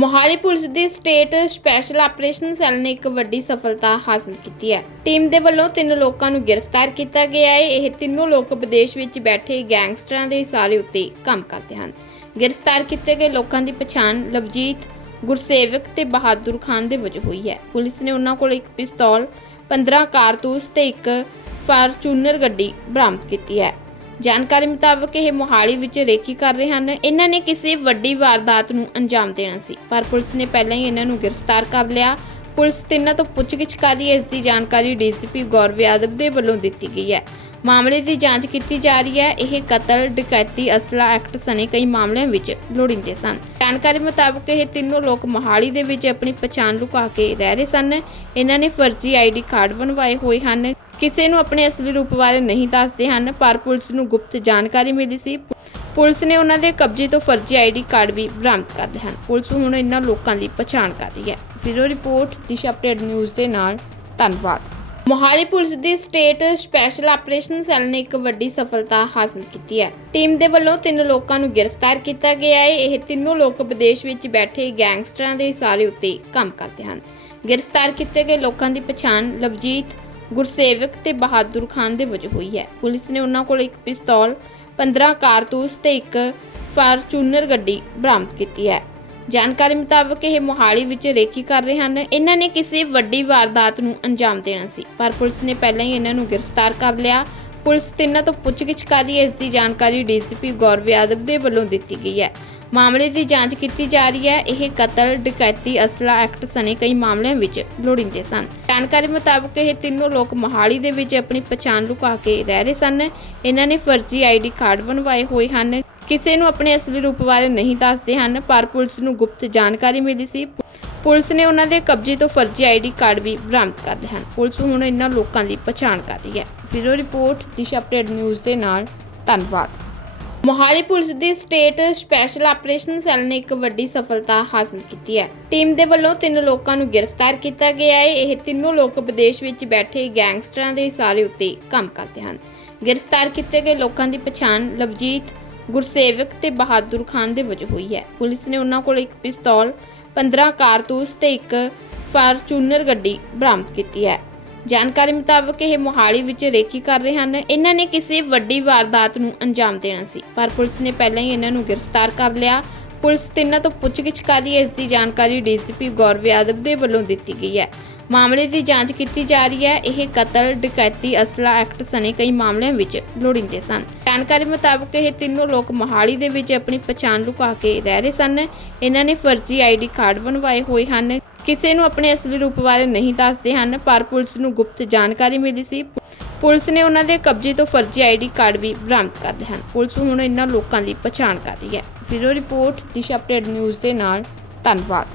Mohali police ਦੀ state special operation cell ਨੇ ਇੱਕ ਵੱਡੀ ਸਫਲਤਾ ਹਾਸਲ ਕੀਤੀ ਹੈ। ਟੀਮ ਦੇ ਵੱਲੋਂ ਤਿੰਨ ਲੋਕਾਂ ਨੂੰ ਗ੍ਰਿਫਤਾਰ ਕੀਤਾ ਗਿਆ ਹੈ। ਇਹ ਤਿੰਨੋਂ ਲੋਕ ਵਿਦੇਸ਼ ਵਿੱਚ ਬੈਠੇ ਗੈਂਗਸਟਰਾਂ ਦੇ ਇਸ਼ਾਰੇ ਉੱਤੇ ਕੰਮ ਕਰਦੇ ਹਨ। ਗ੍ਰਿਫਤਾਰ ਕੀਤੇ ਗਏ ਲੋਕਾਂ ਦੀ ਪਛਾਣ ਲਵਜੀਤ ਗੁਰਸੇਵਕ ਤੇ ਬਹਾਦਰ ਖਾਨ ਦੇ ਵਜੋਂ ਹੋਈ ਹੈ। ਪੁਲਿਸ ਨੇ ਉਹਨਾਂ ਕੋਲ ਇੱਕ ਪਿਸਤੌਲ 15 ਕਾਰਤੂਸ ਤੇ ਇੱਕ ਫਾਰਚੂਨਰ ਗੱਡੀ ਬਰਾਮਦ ਕੀਤੀ ਹੈ। ਜਾਣਕਾਰੀ ਮੁਤਾਬਕ ਇਹ ਮੋਹਾਲੀ ਵਿੱਚ ਰੇਕੀ ਕਰ ਰਹੇ ਹਨ। ਇਹਨਾਂ ਨੇ ਕਿਸੇ ਵੱਡੀ ਵਾਰਦਾਤ ਨੂੰ ਅੰਜਾਮ ਦੇਣਾ ਸੀ, ਪਰ ਪੁਲਿਸ ਨੇ ਪਹਿਲਾਂ ਹੀ ਇਹਨਾਂ ਨੂੰ ਗ੍ਰਿਫਤਾਰ ਕਰ ਲਿਆ। ਪੁਲਿਸ ਤਿੰਨਾਂ ਤੋਂ ਪੁੱਛਗਿੱਛ ਕਰ ਰਹੀ ਹੈ ਇਸ ਦੀ ਜਾਣਕਾਰੀ ਡੀਸੀਪੀ ਗੌਰਵ ਯਾਦਵ ਦੇ ਵੱਲੋਂ ਦਿੱਤੀ ਗਈ ਹੈ। ਮਾਮਲੇ ਦੀ ਜਾਂਚ ਕੀਤੀ ਜਾ ਰਹੀ ਹੈ। ਇਹ ਕਤਲ, ਡਕੈਤੀ, ਅਸਲਾ ਐਕਟ ਸਣੇ ਕਈ ਮਾਮਲਿਆਂ ਵਿੱਚ ਲੋੜੀਂਦੇ ਸਨ। ਜਾਣਕਾਰੀ ਮੁਤਾਬਕ ਇਹ ਤਿੰਨੋਂ ਲੋਕ ਮੋਹਾਲੀ ਦੇ ਵਿੱਚ ਆਪਣੀ ਪਛਾਣ ਲੁਕਾ ਕੇ ਰਹਿ ਰਹੇ ਸਨ। ਇਹਨਾਂ ਨੇ ਫਰਜ਼ੀ ਆਈਡੀ ਕਾਰਡ ਬਣਵਾਏ ਹੋਏ ਹਨ। ਕਿਸੇ ਨੂੰ ਆਪਣੇ ਅਸਲੀ ਰੂਪ ਬਾਰੇ ਨਹੀਂ ਦੱਸਦੇ ਹਨ, ਪਰ ਪੁਲਿਸ ਨੂੰ ਗੁਪਤ ਜਾਣਕਾਰੀ ਮਿਲੀ ਸੀ। ਪੁਲਿਸ ਨੇ ਉਹਨਾਂ ਦੇ ਕਬਜ਼ੇ ਤੋਂ ਫਰਜ਼ੀ ਆਈਡੀ ਕਾਰਡ ਵੀ ਬਰਾਮਦ ਕਰ ਲਏ ਹਨ। ਪੁਲਿਸ ਹੁਣ ਇਹਨਾਂ ਲੋਕਾਂ ਦੀ ਪਛਾਣ ਕਰ ਰਹੀ ਹੈ। ਫਿਰੋ ਰਿਪੋਰਟ, ਦਿਸ਼ਾ ਅਪਡੇਟ ਨਿਊਜ਼ ਦੇ ਨਾਲ ਧੰਨਵਾਦ। ਮੋਹਾਲੀ ਪੁਲਿਸ ਦੀ ਸਟੇਟ ਸਪੈਸ਼ਲ ਆਪਰੇਸ਼ਨ ਸੈੱਲ ਨੇ ਇੱਕ ਵੱਡੀ ਸਫਲਤਾ ਹਾਸਲ ਕੀਤੀ ਹੈ। ਟੀਮ ਦੇ ਵੱਲੋਂ ਤਿੰਨ ਲੋਕਾਂ ਨੂੰ ਗ੍ਰਿਫਤਾਰ ਕੀਤਾ ਗਿਆ ਹੈ। ਇਹ ਤਿੰਨੋਂ ਲੋਕ ਵਿਦੇਸ਼ ਵਿੱਚ ਬੈਠੇ ਗੈਂਗਸਟਰਾਂ ਦੇ ਇਸ਼ਾਰੇ ਉੱਤੇ ਕੰਮ ਕਰਦੇ ਹਨ। ਗ੍ਰਿਫਤਾਰ ਕੀਤੇ ਗਏ ਲੋਕਾਂ ਦੀ ਪਛਾਣ ਲਵਜੀਤ ਗੁਰਸੇਵਕ ਤੇ ਬਹਾਦਰ ਖਾਨ ਦੇ ਵਜੋਂ ਹੋਈ ਹੈ। ਪੁਲਿਸ ਨੇ ਉਹਨਾਂ ਕੋਲ ਇੱਕ ਪਿਸਤੌਲ 15 ਕਾਰਤੂਸ ਤੇ ਇੱਕ ਫਾਰਚੂਨਰ ਗੱਡੀ ਬਰਾਮਦ ਕੀਤੀ ਹੈ। ਜਾਣਕਾਰੀ ਮੁਤਾਬਕ ਇਹ ਮੋਹਾਲੀ ਵਿੱਚ ਰੇਕੀ ਕਰ ਰਹੇ ਹਨ। ਇਹਨਾਂ ਨੇ ਕਿਸੇ ਵੱਡੀ ਵਾਰਦਾਤ ਨੂੰ ਅੰਜਾਮ ਦੇਣਾ ਸੀ, ਪਰ ਪੁਲਿਸ ਨੇ ਪਹਿਲਾਂ ਹੀ ਇਹਨਾਂ ਨੂੰ ਗ੍ਰਿਫਤਾਰ ਕਰ ਲਿਆ। ਪੁਲਿਸ ਤਿੰਨਾਂ ਤੋਂ ਪੁੱਛਗਿੱਛ ਕਰ ਰਹੀ ਹੈ। ਇਸ ਦੀ ਜਾਣਕਾਰੀ ਡੀਸੀਪੀ ਗੌਰਵ ਯਾਦਵ ਦੇ ਵੱਲੋਂ ਦਿੱਤੀ ਗਈ ਹੈ। ਮਾਮਲੇ ਦੀ ਜਾਂਚ ਕੀਤੀ ਜਾ ਰਹੀ ਹੈ। ਇਹ ਕਤਲ, ਡਕੈਤੀ, ਅਸਲਾ ਐਕਟ ਸਣੇ ਕਈ ਮਾਮਲਿਆਂ ਵਿੱਚ ਲੋੜੀਂਦੇ ਸਨ। ਜਾਣਕਾਰੀ ਮੁਤਾਬਕ ਇਹ ਤਿੰਨੋਂ ਲੋਕ ਮੋਹਾਲੀ ਦੇ ਵਿੱਚ ਆਪਣੀ ਪਛਾਣ ਲੁਕਾ ਕੇ ਰਹਿ ਰਹੇ ਸਨ। ਇਹਨਾਂ ਨੇ ਫਰਜ਼ੀ ਆਈਡੀ ਕਾਰਡ ਬਣਵਾਏ ਹੋਏ ਹਨ। ਕਿਸੇ ਨੂੰ ਆਪਣੇ ਅਸਲੀ ਰੂਪ ਬਾਰੇ ਨਹੀਂ ਦੱਸਦੇ ਹਨ, ਪਰ ਪੁਲਿਸ ਨੂੰ ਗੁਪਤ ਜਾਣਕਾਰੀ ਮਿਲੀ ਸੀ। ਪੁਲਿਸ ਨੇ ਉਹਨਾਂ ਦੇ ਕਬਜ਼ੇ ਤੋਂ ਫਰਜ਼ੀ ਆਈਡੀ ਕਾਰਡ ਵੀ ਬਰਾਮਦ ਕਰ ਲਏ ਹਨ। ਪੁਲਿਸ ਹੁਣ ਇਹਨਾਂ ਲੋਕਾਂ ਦੀ ਪਛਾਣ ਕਰ ਰਹੀ ਹੈ। ਫਿਰੋ ਰਿਪੋਰਟ, ਦਿਸ਼ਾ ਅਪਡੇਟ ਨਿਊਜ਼ ਦੇ ਨਾਲ ਧੰਨਵਾਦ। ਮੋਹਾਲੀ ਪੁਲਿਸ ਦੀ ਸਟੇਟ ਸਪੈਸ਼ਲ ਆਪਰੇਸ਼ਨ ਸੈੱਲ ਨੇ ਇੱਕ ਵੱਡੀ ਸਫਲਤਾ ਹਾਸਲ ਕੀਤੀ ਹੈ। ਟੀਮ ਦੇ ਵੱਲੋਂ ਤਿੰਨ ਲੋਕਾਂ ਨੂੰ ਗ੍ਰਿਫਤਾਰ ਕੀਤਾ ਗਿਆ ਹੈ। ਇਹ ਤਿੰਨੋਂ ਲੋਕ ਵਿਦੇਸ਼ ਵਿੱਚ ਬੈਠੇ ਗੈਂਗਸਟਰਾਂ ਦੇ ਇਸ਼ਾਰੇ ਉੱਤੇ ਕੰਮ ਕਰਦੇ ਹਨ। ਗ੍ਰਿਫਤਾਰ ਕੀਤੇ ਗਏ ਲੋਕਾਂ ਦੀ ਪਛਾਣ ਲਵਜੀਤ ਗੁਰਸੇਵਕ ਤੇ ਬਹਾਦਰ ਖਾਨ ਦੇ ਵਜੋਂ ਹੋਈ ਹੈ। ਪੁਲਿਸ ਨੇ ਉਹਨਾਂ ਕੋਲ ਇੱਕ ਪਿਸਤੌਲ 15 ਕਾਰਤੂਸ ਤੇ ਇੱਕ ਫਾਰਚੂਨਰ ਗੱਡੀ ਬਰਾਮਦ ਕੀਤੀ ਹੈ। ਜਾਣਕਾਰੀ ਮੁਤਾਬਕ ਇਹ ਮੋਹਾਲੀ ਵਿੱਚ ਰੇਕੀ ਕਰ ਰਹੇ ਹਨ। ਇਹਨਾਂ ਨੇ ਕਿਸੇ ਵੱਡੀ ਵਾਰਦਾਤ ਨੂੰ ਅੰਜਾਮ ਦੇਣਾ ਸੀ, ਪਰ ਪੁਲਿਸ ਨੇ ਪਹਿਲਾਂ ਹੀ ਇਹਨਾਂ ਨੂੰ ਗ੍ਰਿਫਤਾਰ ਕਰ ਲਿਆ। ਪੁਲਿਸ ਤਿੰਨਾਂ ਤੋਂ ਪੁੱਛਗਿੱਛ ਕਰ ਰਹੀ ਹੈ। ਇਸ ਦੀ ਜਾਣਕਾਰੀ ਡੀਸੀਪੀ ਗੌਰਵ ਯਾਦਵ ਦੇ ਵੱਲੋਂ ਦਿੱਤੀ ਗਈ ਹੈ। ਮਾਮਲੇ ਦੀ ਜਾਂਚ ਕੀਤੀ ਜਾ ਰਹੀ ਹੈ। ਇਹ ਕਤਲ, ਡਕੈਤੀ, ਅਸਲਾ ਐਕਟ ਸਣੇ ਕਈ ਮਾਮਲਿਆਂ ਵਿੱਚ ਲੋੜੀਂਦੇ ਸਨ। ਜਾਣਕਾਰੀ ਮੁਤਾਬਕ ਇਹ ਤਿੰਨੋਂ ਲੋਕ ਮੋਹਾਲੀ ਦੇ ਵਿੱਚ ਆਪਣੀ ਪਛਾਣ ਲੁਕਾ ਕੇ ਰਹਿ ਰਹੇ ਸਨ। ਇਹਨਾਂ ਨੇ ਫਰਜ਼ੀ ਆਈਡੀ ਕਾਰਡ ਬਣਵਾਏ ਹੋਏ ਹਨ। ਕਿਸੇ ਨੂੰ ਆਪਣੇ ਅਸਲੀ ਰੂਪ ਬਾਰੇ ਨਹੀਂ ਦੱਸਦੇ ਹਨ, ਪਰ ਪੁਲਿਸ ਨੂੰ ਗੁਪਤ ਜਾਣਕਾਰੀ ਮਿਲੀ ਸੀ। ਪੁਲਿਸ ਨੇ ਉਹਨਾਂ ਦੇ ਕਬਜ਼ੇ ਤੋਂ ਫਰਜ਼ੀ ਆਈਡੀ ਕਾਰਡ ਵੀ ਬਰਾਮਦ ਕਰ ਲਏ ਹਨ। ਪੁਲਿਸ ਹੁਣ ਇਹਨਾਂ ਲੋਕਾਂ ਦੀ ਪਛਾਣ ਕਰ ਰਹੀ ਹੈ। ਫਿਰੋ ਰਿਪੋਰਟ, ਦਿਸ਼ਾ ਅਪਡੇਟ ਨਿਊਜ਼ ਦੇ ਨਾਲ। ਧੰਨਵਾਦ।